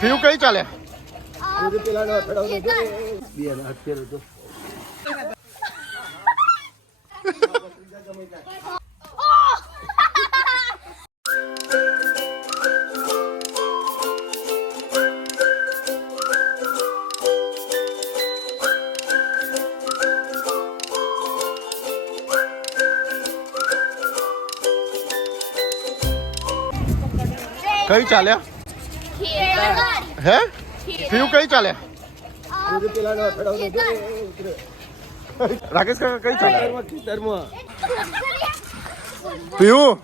પીવું કઈ ચાલે કઈ ચાલ્યા હે પીવું કઈ ચાલ્યા રાકેશ કાકા કઈ ચાલ્યા પીવું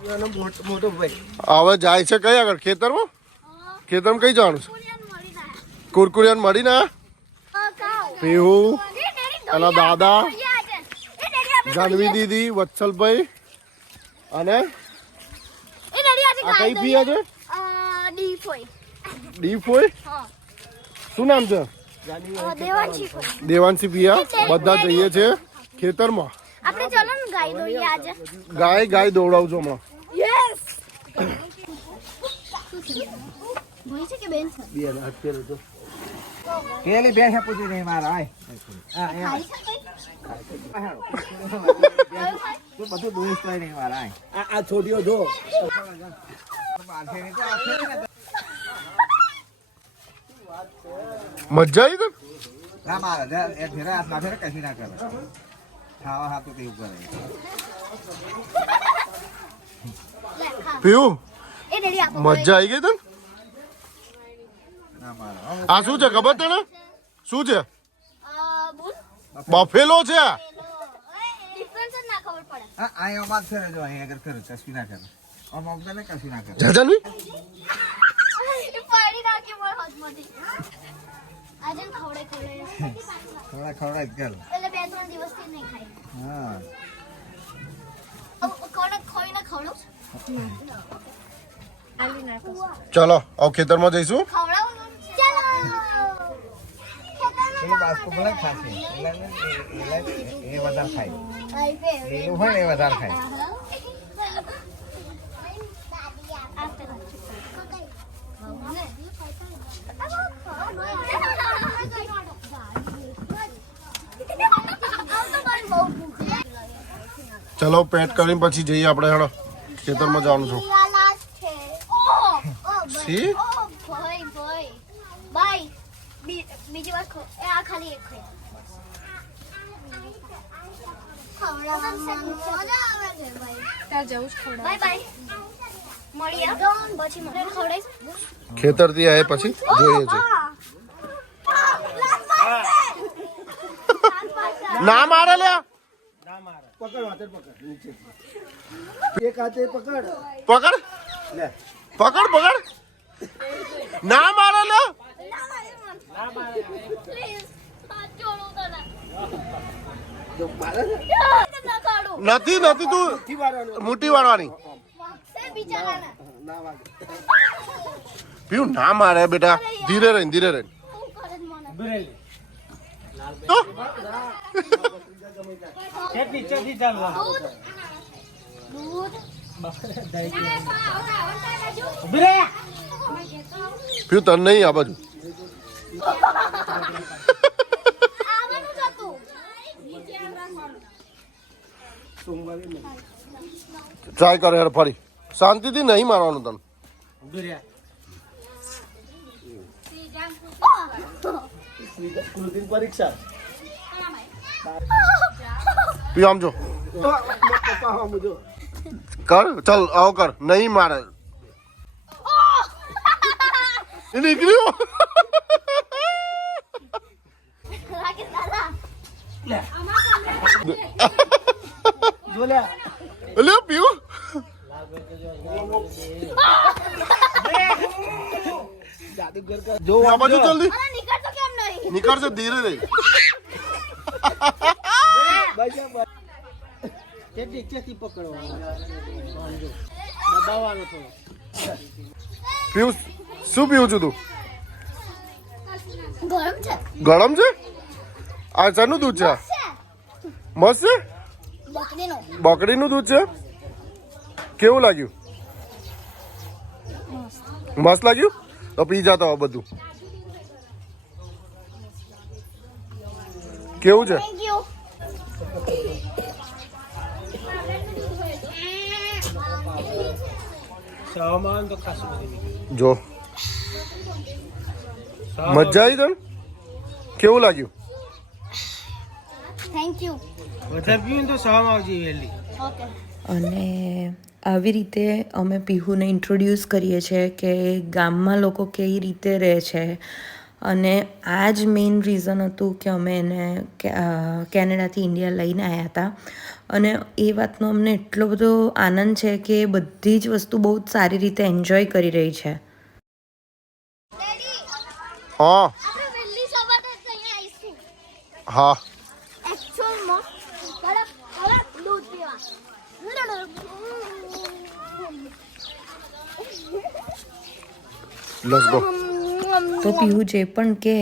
હવે જાય છે કઈ આગળ ખેતરમાં ખેતરમાં કઈ જવાનું છે કુરકુરિયાન મળી ને પીવું એના દાદા જાનવી દીદી વત્સલભાઈ અને આ કઈ ફી છે ડીફ હોય શું નામ છે દેવાંશી પિયા બધા જઈએ છે ખેતરમાં આપણે ચલો ને ગાય દોઈએ આજે ગાય દોડાવજો હમણાં યસ ભાઈ છે કે બેન છે બેન અત્યારે તો પેલી બેન છે પૂછી નહીં મારા આય તું બધું દોઈશ તો નહીં મારા આય આ છોડીઓ જો મજા આવી તો ના મારા એ ફેરા હાથ માથે કશી ના કરે ખાવા હાથ તો તેવું કરે પીવું એ ડેડી આપો મજા આવી ગઈ તને ના મારા આ શું છે ખબર તને શું છે બોલ બફેલો છે ડિફરન્સ ના ખબર પડે હા અહીંયા વાત કરે જો અહીંયા આગળ કરે કશી ના કરે આમ આમ તને કશી ના કરે જાજાની એ પાડી નાખી મોર હાથમાંથી આજે ખવડે થોડા જ કર એટલે 2-3 દિવસથી નહીં ખાઈ હા કોને ખોઈને ખવડું ચલો હવે ખેતરમાં જઈશું ખવડાવું એ બાસ્કો ભલે ખાશે એ વધારે ખાય એવું હોય ને એ વધારે ખાય ચલો પેટ કરીને પછી જઈએ આપણે હેડો ખેતરમાં જવાનું છું સી બીજી વાર આ ખાલી એક બાય બાય મળીએ પછી મને ખવડાવીશ ખેતરથી આવે પછી જોઈએ છે ના મારે લ્યા પકડ વાતર પકડ નીચે એક હાથે પકડ પકડ લે પકડ ના મારે લ્યા જો મારે નથી તું મુઠ્ઠી વાળવાની ના વાગે પીવું ના મારે બેટા ધીરે રહીને તો પીવું તને નહીં આ બાજુ ટ્રાય કરે યાર ફરી શાંતિથી નહીં મારવાનું તને પરીક્ષા પીવું આમ જો કર ચલ આવો કર નહીં મારે નીકળ્યો લે પીવું જો આ બાજુ જલ્દી નીકળતો કેમ નહીં નીકળશે ધીરે રહી પીવું શું પીવું છું તું ગરમ છે ગરમ છે આ શાનું દૂધ છે મસ્ત છે બકરીનો બકરીનું દૂધ છે કેવું લાગ્યું મસ્ત લાગ્યું તો પી જતો આ બધું. કેવું છે? Thank you. સામાન તો ખાસું બધી જો મજા આવી તને? કેવું લાગ્યું? Thank you. વધારે પીવું તો સામાન આવજે વહેલી. ઓકે. અને આવી રીતે અમે પીહુને ઇન્ટ્રોડ્યુસ કરીએ છીએ કે ગામમાં લોકો કઈ રીતે રહે છે. અને આ જ મેઇન રીઝન હતું કે અમે એને કેનેડાથી ઇન્ડિયા લઈને આવ્યા હતા. અને એ વાતનો અમને એટલો બધો આનંદ છે કે બધી જ વસ્તુ બહુ જ સારી રીતે એન્જોય કરી રહી છે. હા આપણે વહેલી સવારે જ અહીંયા આવીશું. હા એકચ્યુઅલમાં બરફ દૂધ પીવા. Let's go. તો પીહુ જે પણ કહે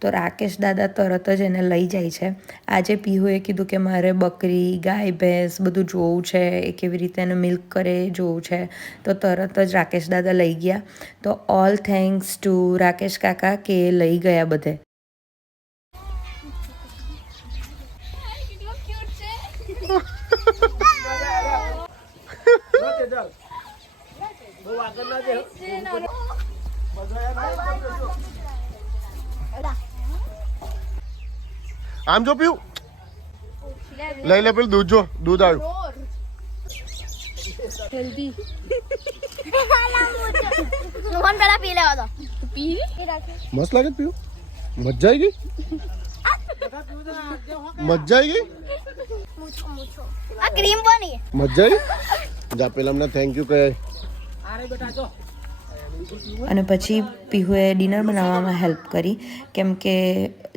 તો રાકેશ દાદા તરત જ એને લઈ જાય છે. આજે પીહુએ કીધું કે મારે બકરી ગાય ભેંસ બધું જોવું છે, એ કેવી રીતે એને મિલ્ક કરે એ જોવું છે. તો તરત જ રાકેશ દાદા લઈ ગયા. તો ઓલ થેન્ક્સ ટુ રાકેશ કાકા કે એ લઈ ગયા બધે. આમ જો પીવું. લઈ લે પેલું દૂધ જો, દૂધ આવ્યું. મોહન પેલા પી લેવા દો. મસ્ત લાગે પીવું. મજા આવી ગઈ. મજા આવી ગઈ. આ ક્રીમ બની. મજા આવી. જા પેલા અમને થેન્ક યુ કહે. અને પછી પીહુએ ડિનર બનાવવામાં હેલ્પ કરી, કેમ કે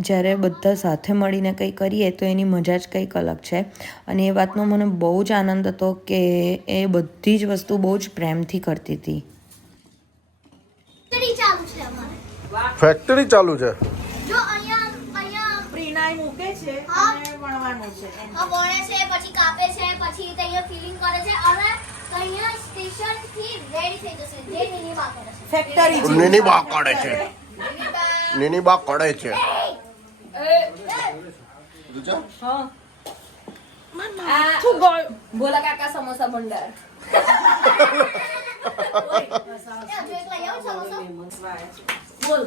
જ્યારે બધા સાથે મળીને કંઈ કરીએ તો એની મજા જ કંઈક અલગ છે. અને એ વાતનો મને બહુ જ આનંદ હતો કે એ બધી જ વસ્તુ બહુ જ પ્રેમથી કરતી હતી. ચાલુ છે અમારે. ફેક્ટરી ચાલુ છે. જો અહીંયા પ્રિણાય મૂકે છે હા. અને વણવાનું છે એમ. આ વણે છે, પછી કાપે છે, પછી અહીંયા ફિલિંગ કરે છે અને અહીંયા સ્ટેશન થી રેડી થઈ જશે. જે નિનિબા કરે છે. ફેક્ટરી છે. નીની બા કડે છે. નીની બા કડે છે. શું ગોળ ભોલા કાકા સમોસા ભંડાર. બોલ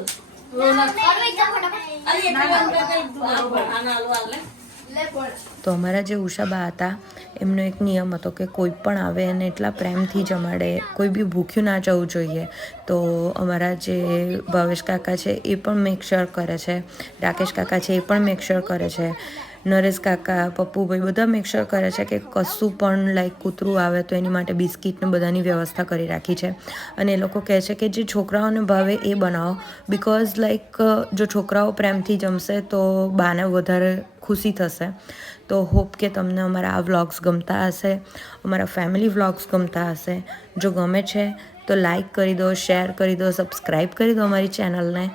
તો અમારા જે ઉષાબા હતા એમનો એક નિયમ હતો કે કોઈ પણ આવે અને એટલા પ્રેમથી જમાડે, કોઈ બી ભૂખ્યું ના જવું જોઈએ. તો અમારા જે ભાવેશ કાકા છે એ પણ મેક શ્યોર કરે છે, રાકેશ કાકા છે એ પણ મેક શ્યોર કરે છે, નરેશ કાકા, પપ્પુભાઈ બધા મેક શ્યોર કરે છે કે કશું પણ લાઈક કૂતરું આવે તો એની માટે બિસ્કિટને બધાની વ્યવસ્થા કરી રાખી છે. અને એ લોકો કહે છે કે જે છોકરાઓને ભાવે એ બનાવો, બિકોઝ લાઈક જો છોકરાઓ પ્રેમથી જમશે તો બાને વધારે ખુશી થશે. તો હોપ કે તમને અમારા આ વ્લોગ્સ ગમતા હશે, અમારા ફેમિલી વ્લોગ્સ ગમતા હશે. જો ગમે છે તો લાઈક કરી દો, શેર કરી દો, સબસ્ક્રાઈબ કરી દો અમારી ચેનલને.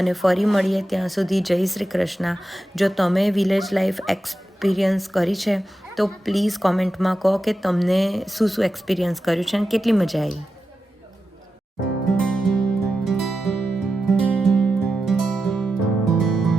અને ફરી મળીએ ત્યાં સુધી જય શ્રી કૃષ્ણ. જો તમે વિલેજ લાઈફ એક્સપિરિયન્સ કરી છે તો પ્લીઝ કોમેન્ટમાં કહો કે તમને શું શું એક્સપિરિયન્સ કર્યું છે અને કેટલી મજા આવી.